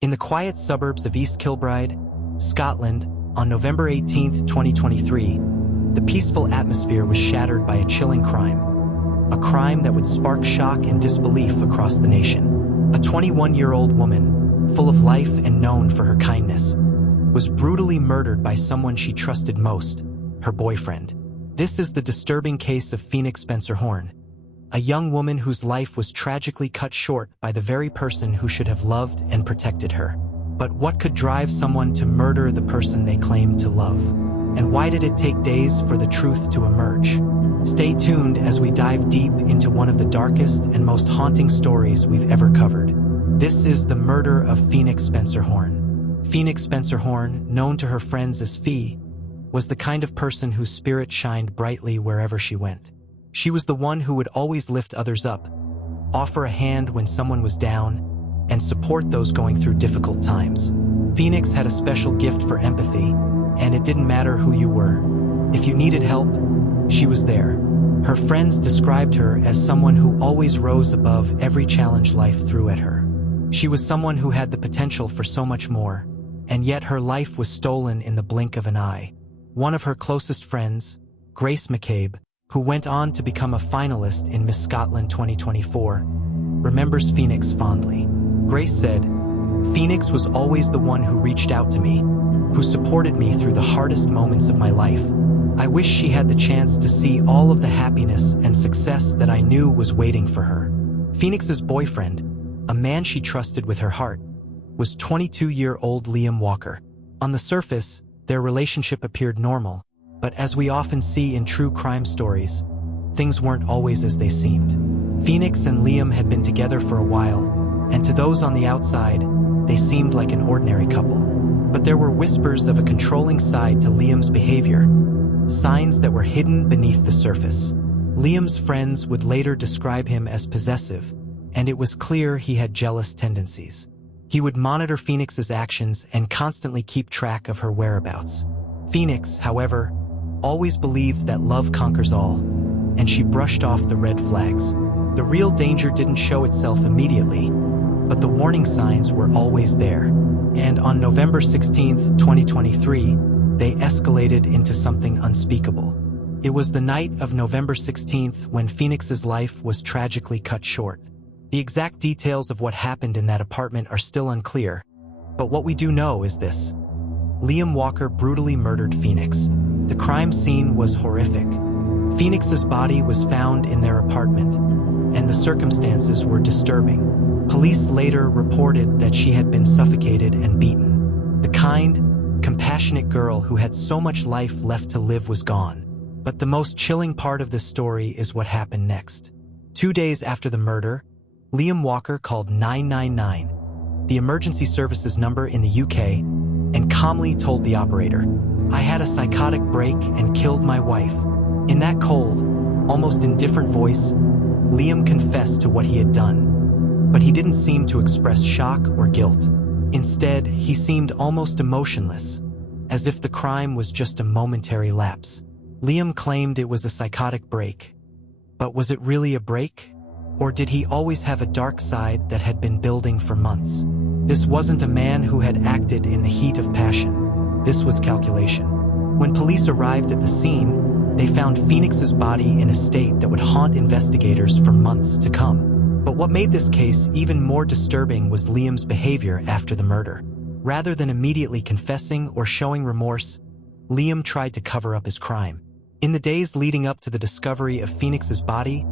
In the quiet suburbs of East Kilbride, Scotland, on November 18, 2023, the peaceful atmosphere was shattered by a chilling crime. A crime that would spark shock and disbelief across the nation. A 21-year-old woman, full of life and known for her kindness, was brutally murdered by someone she trusted most, her boyfriend. This is the disturbing case of Phoenix Spencer Horn, a young woman whose life was tragically cut short by the very person who should have loved and protected her. But what could drive someone to murder the person they claimed to love? And why did it take days for the truth to emerge? Stay tuned as we dive deep into one of the darkest and most haunting stories we've ever covered. This is the murder of Phoenix Spencer Horn. Phoenix Spencer Horn, known to her friends as Fee, was the kind of person whose spirit shined brightly wherever she went. She was the one who would always lift others up, offer a hand when someone was down, and support those going through difficult times. Phoenix had a special gift for empathy, and it didn't matter who you were. If you needed help, she was there. Her friends described her as someone who always rose above every challenge life threw at her. She was someone who had the potential for so much more, and yet her life was stolen in the blink of an eye. One of her closest friends, Grace McCabe, who went on to become a finalist in Miss Scotland 2024, remembers Phoenix fondly. Grace said, "Phoenix was always the one who reached out to me, who supported me through the hardest moments of my life. I wish she had the chance to see all of the happiness and success that I knew was waiting for her." Phoenix's boyfriend, a man she trusted with her heart, was 22-year-old Liam Walker. On the surface, their relationship appeared normal, but as we often see in true crime stories, things weren't always as they seemed. Phoenix and Liam had been together for a while, and to those on the outside, they seemed like an ordinary couple. But there were whispers of a controlling side to Liam's behavior, signs that were hidden beneath the surface. Liam's friends would later describe him as possessive, and it was clear he had jealous tendencies. He would monitor Phoenix's actions and constantly keep track of her whereabouts. Phoenix, however, always believed that love conquers all, and she brushed off the red flags. The real danger didn't show itself immediately, but the warning signs were always there. And on November 16, 2023, they escalated into something unspeakable. It was the night of November 16th when Phoenix's life was tragically cut short. The exact details of what happened in that apartment are still unclear, but what we do know is this: Liam Walker brutally murdered Phoenix. The crime scene was horrific. Phoenix's body was found in their apartment, and the circumstances were disturbing. Police later reported that she had been suffocated and beaten. The kind, compassionate girl who had so much life left to live was gone. But the most chilling part of this story is what happened next. 2 days after the murder, Liam Walker called 999, the emergency services number in the UK, and calmly told the operator, "I had a psychotic break and killed my wife." In that cold, almost indifferent voice, Liam confessed to what he had done, but he didn't seem to express shock or guilt. Instead, he seemed almost emotionless, as if the crime was just a momentary lapse. Liam claimed it was a psychotic break, but was it really a break? Or did he always have a dark side that had been building for months? This wasn't a man who had acted in the heat of passion. This was calculation. When police arrived at the scene, they found Phoenix's body in a state that would haunt investigators for months to come. But what made this case even more disturbing was Liam's behavior after the murder. Rather than immediately confessing or showing remorse, Liam tried to cover up his crime. In the days leading up to the discovery of Phoenix's body,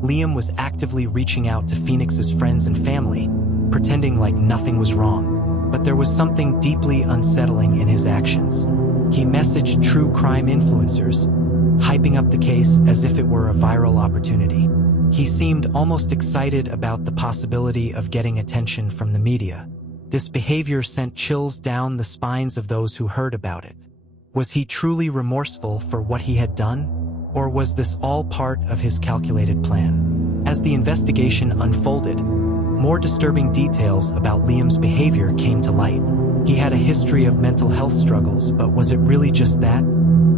Liam was actively reaching out to Phoenix's friends and family, pretending like nothing was wrong. But there was something deeply unsettling in his actions. He messaged true crime influencers, hyping up the case as if it were a viral opportunity. He seemed almost excited about the possibility of getting attention from the media. This behavior sent chills down the spines of those who heard about it. Was he truly remorseful for what he had done? Or was this all part of his calculated plan? As the investigation unfolded, more disturbing details about Liam's behavior came to light. He had a history of mental health struggles, but was it really just that?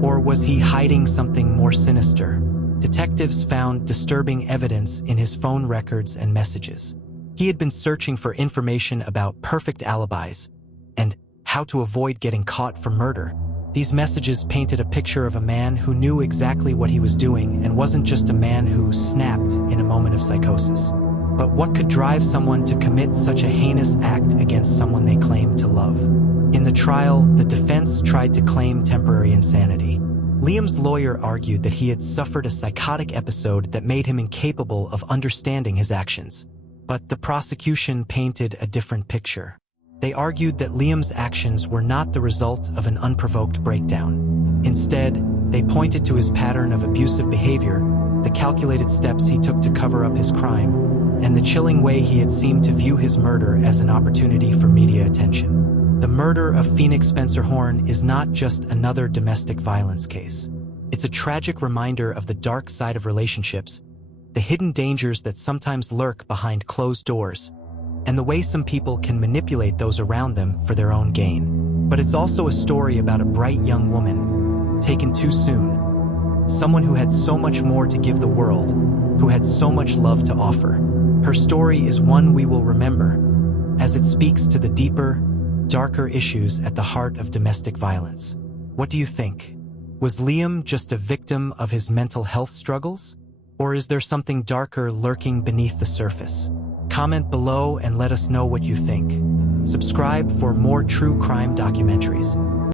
Or was he hiding something more sinister? Detectives found disturbing evidence in his phone records and messages. He had been searching for information about perfect alibis and how to avoid getting caught for murder. These messages painted a picture of a man who knew exactly what he was doing and wasn't just a man who snapped in a moment of psychosis. But what could drive someone to commit such a heinous act against someone they claimed to love? In the trial, the defense tried to claim temporary insanity. Liam's lawyer argued that he had suffered a psychotic episode that made him incapable of understanding his actions. But the prosecution painted a different picture. They argued that Liam's actions were not the result of an unprovoked breakdown. Instead, they pointed to his pattern of abusive behavior, the calculated steps he took to cover up his crime, and the chilling way he had seemed to view his murder as an opportunity for media attention. The murder of Phoenix Spencer Horn is not just another domestic violence case. It's a tragic reminder of the dark side of relationships, the hidden dangers that sometimes lurk behind closed doors, and the way some people can manipulate those around them for their own gain. But it's also a story about a bright young woman, taken too soon, someone who had so much more to give the world, who had so much love to offer. Her story is one we will remember, as it speaks to the deeper, darker issues at the heart of domestic violence. What do you think? Was Liam just a victim of his mental health struggles? Or is there something darker lurking beneath the surface? Comment below and let us know what you think. Subscribe for more true crime documentaries.